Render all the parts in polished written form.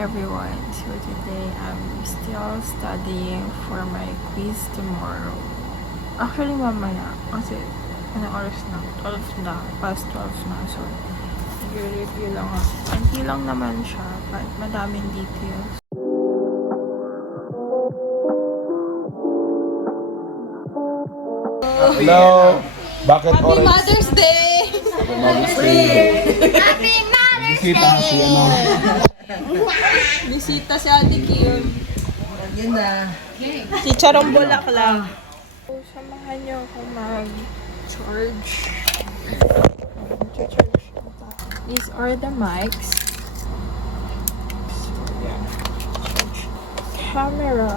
everyone. So today I'm still studying for my quiz tomorrow. Actually mamaya kasi anong oras na? 12 na. Past 12 na. So i-review lang ako. Hindi lang naman siya but madaming details. Hello! Bakit Happy orange? Mother's Day! Happy Mother's Day! Happy Mother's Bisita si ano? Bisita si Ate Kim. Yun na. Si Charong Bulaklak. So samahan niyo ako mag-charge. These are the mics. So yeah. Camera.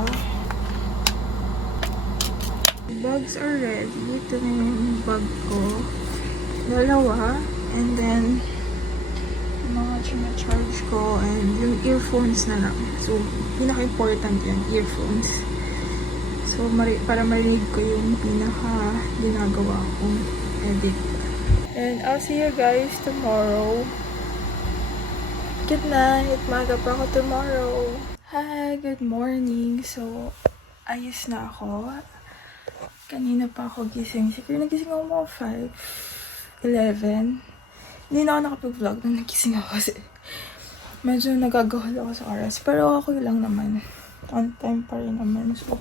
Bags are ready. Ito na yung bag ko. Dalawa. And then, yung mga charge ko and yung earphones na lang. So, pinaka-important yan, earphones. So, para marinig ko yung pinaka-ginagawa kong edit. And I'll see you guys tomorrow. Good night! Maga pa ako tomorrow. Hi! Good morning! So, ayos na ako. Kanina pa ako gising. Siguro nagising ako mga 5:11. Hindi na ako nakapag-vlog nung nagising ako kasi medyo nagagahol ako sa oras. Pero okay lang naman. On time pa rin naman. So,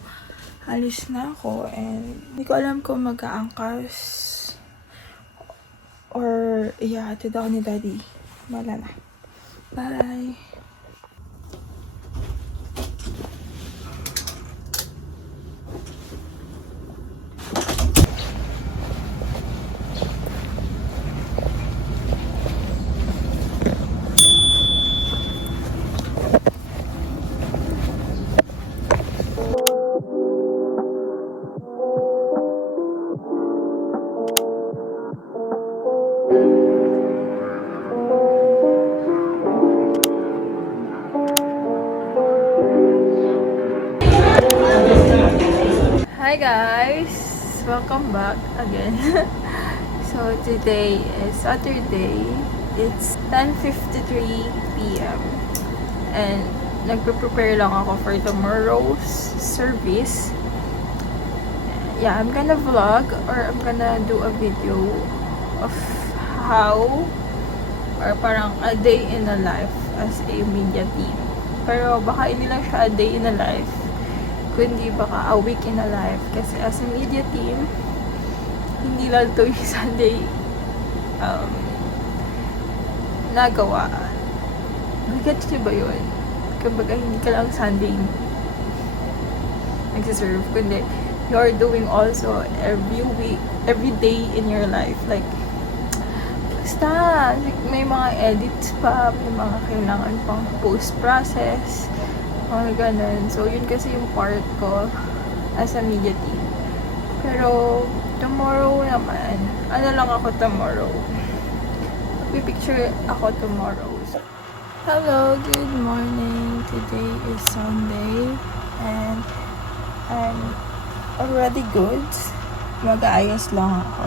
alis na ako and hindi ko alam kung mag-aangkas or ihahatid ako ni Daddy. Wala na. Bye! Hi guys! Welcome back again. So today is Saturday. It's 10:53 p.m. And nagpe-prepare lang ako for tomorrow's service. Yeah, I'm gonna vlog or I'm gonna do a video of how or parang a day in a life as a media team. Pero baka hindi lang siya a day in a life, kundi baka a week in a life. Kasi as a media team, hindi lang ito yung Sunday nagawa. Gets niyo ba yun? Kumbaga hindi ka lang Sunday nagsiserve, kundi you're doing also every week, every day in your life. Like, basta, may mga edits pa, may mga kailangan pang post-process, mga ganun. So, yun kasi yung part ko as a media team. Pero, tomorrow naman, ano lang ako tomorrow? Pipicture ako tomorrow. Hello, good morning. Today is Sunday and I'm already good. Mag-aayos lang ako.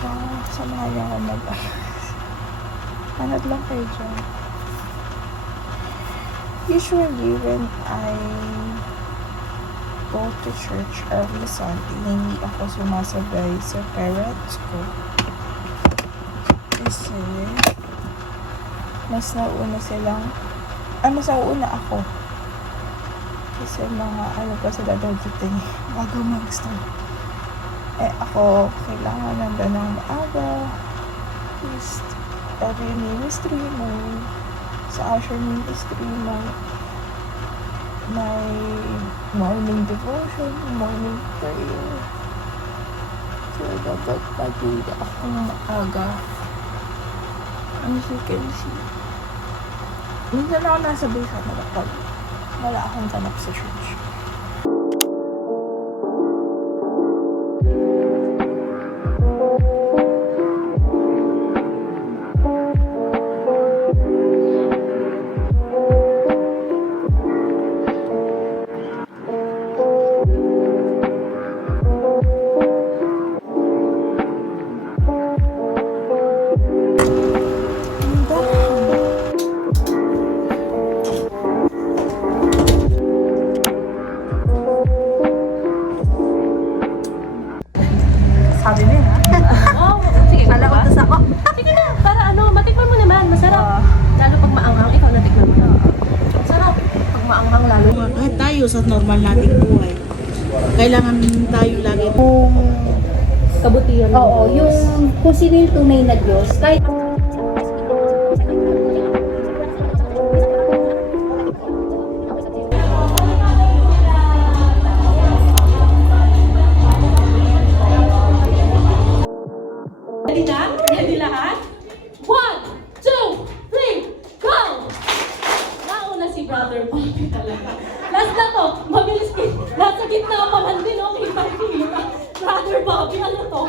So, samahan niyo ako mag-ayos. Hanap lang kayo dyan. Usually, when I go to church every Sunday, hindi ako sumasabay sa parents ko. Kasi, mas nauna silang, mas nauna ako. Kasi mga ano pa sila dadating bago mag-start. Ako, kailangan nandun ng maaga. At least, every ministry mo, sa Asher Ministry mo, may morning devotion, morning prayer. So, dapat pag-uwi akong maaga. As you can see. Minsan ako nasabay sa mga pag wala akong ganap sa church. sa normal nating buhay. Kailangan tayong lagi Kabutihan. Oo, yung kung sino yung tunay na Diyos, kahit Ready na? Ready lahat? 1, 2, 3, go! Nauna si Brother Bobby talaga. Last na to, mabilis din. Nasa gitna pa man din, okay pa rin. Brother Bobby, ano to?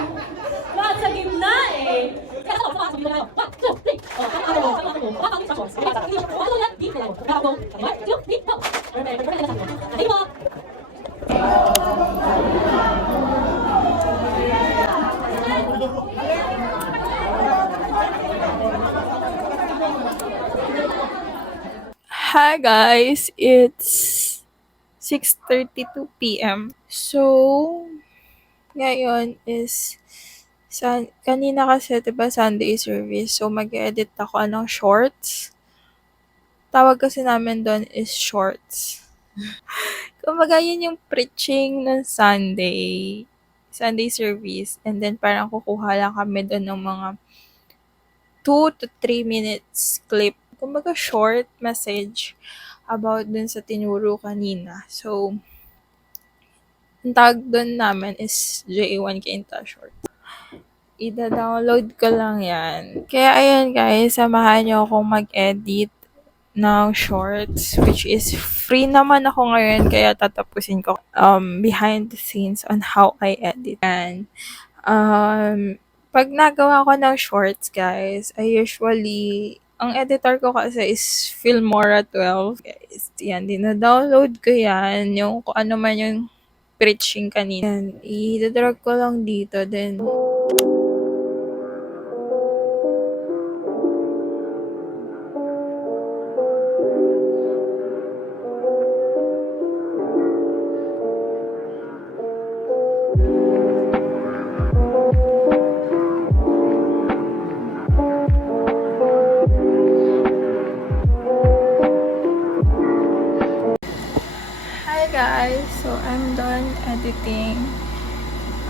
Nasa gitna eh. Kaya ako, sa gitna kayo. 1, 2, 3. Oh, ano mo? Ano yan? Di ko lang. 1, 2, 3, go! Ready mo? Hi guys, it's 6:32 p.m. So, ngayon is kanina kasi 'di ba Sunday service. So mag-edit ako ng shorts. Tawag kasi namin doon is shorts. Kumbaga yun yung preaching ng Sunday service, and then parang kukuha lang kami doon ng mga 2 to 3 minutes clip. Kumbaga short message about dun sa tinuro kanina. So, ang tag dun namin is JA1 Quinta Short. Ida-download ko lang yan. Kaya ayan guys, samahan nyo akong mag-edit ng shorts, which is free naman ako ngayon, kaya tatapusin ko behind the scenes on how I edit. And pag nagawa ko ng shorts guys, I usually ang editor ko kasi is Filmora 12. Guys, yan, dina-download ko yan, yung kung ano man yung preaching kanina. And i-drag ko lang dito, then hi guys, so I'm done editing.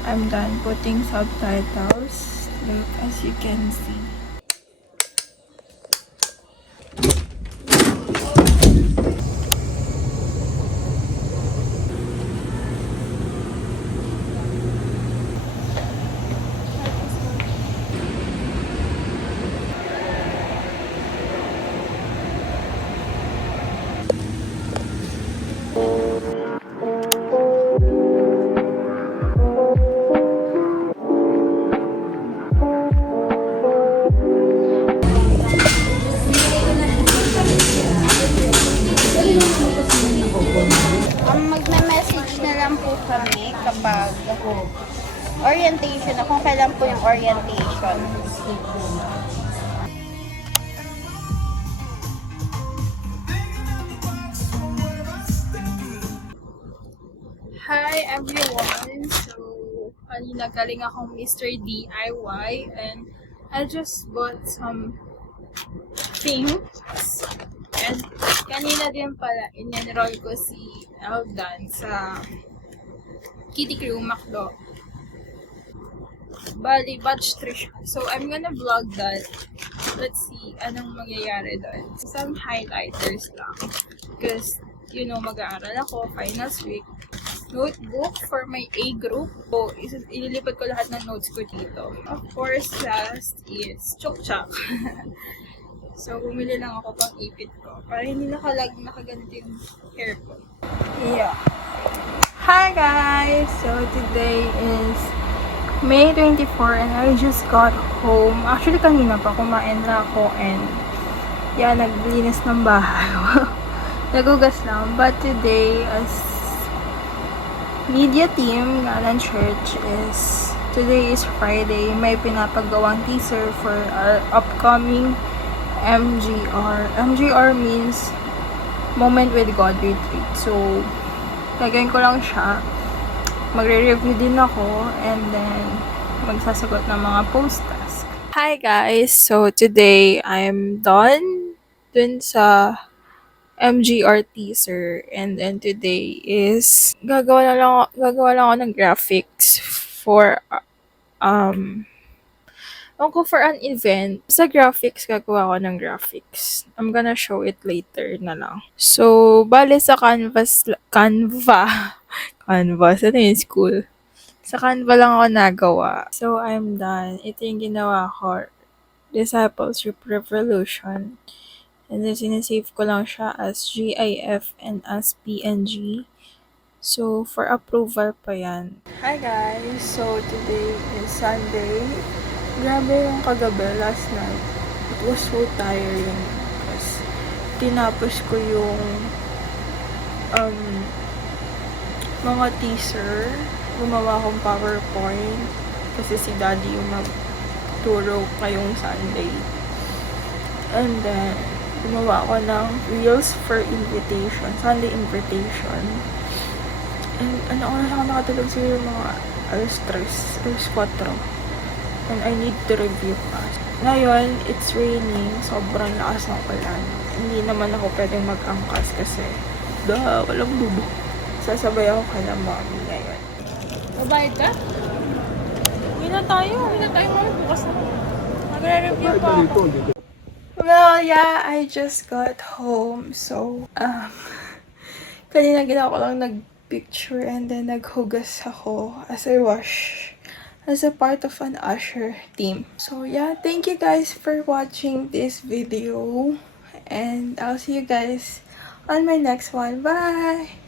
I'm done putting subtitles, look, as you can see. Magme-message na lang po kami kapag orientation na, kung kailan po yung orientation. Hi everyone! So, kanina galing akong Mr. DIY and I just bought some things. And kanina din pala, in-enroll ko si Aldan sa Kitty Crew Macdo. Bali, batch 3 siya. So, I'm gonna vlog that. Let's see anong mangyayari doon. Some highlighters lang. Because, you know, mag-aaral ako, finals week. Notebook for my A group. So, ililipat ko lahat ng notes ko dito. Of course, last is chok-chak. So, bumili lang ako pang ipit ko. Para hindi nakaganito yung hair ko. Yeah. Hi guys! So, today is May 24 and I just got home. Actually, kanina pa kumain na ako and yeah, naglinis ng bahay. Nagugas lang. But today, as media team ng church is, today is Friday, may pinapagawang teaser for our upcoming MGR. MGR means Moment with God Retreat. So, gagawin ko lang siya. Magre-review din ako and then magsasagot ng mga post-task. Hi guys! So, today I'm done dun sa MGR teaser. And then today is gagawa lang ako ng graphics for for an event. Sa graphics, gagawa ko ng graphics. I'm gonna show it later na lang. So, bale sa Canvas, ano yung school? Sa Canva lang ako nagawa. So, I'm done. Ito yung ginawa ko. Discipleship Revolution. And then, sinasave ko lang siya as GIF and as PNG. So, for approval pa yan. Hi guys! So, today is Sunday. Grabe yung kagabi last night. It was so tiring. Kasi, tinapos ko yung mga teaser. Gumawa akong PowerPoint. Kasi si Daddy yung nagturo ngayong Sunday. And then, gumawa ako ng reels for invitation. Sunday invitation. And oras ako nakatulog siguro mga alas 3, alas 4. And I need to review pa. Ngayon, it's raining. Sobrang lakas ng ulan. Hindi naman ako pwedeng mag-angkas kasi walang bubok. Sasabay ako kay mommy ngayon. Babayad ka? Uwi na tayo mga bukas na. Magre-review pa ako. Well, yeah, I just got home. So, kanina ginawa ko lang nag-picture and then naghugas ako as I wash. As a part of an usher team. So yeah, thank you guys for watching this video. And I'll see you guys on my next one. Bye!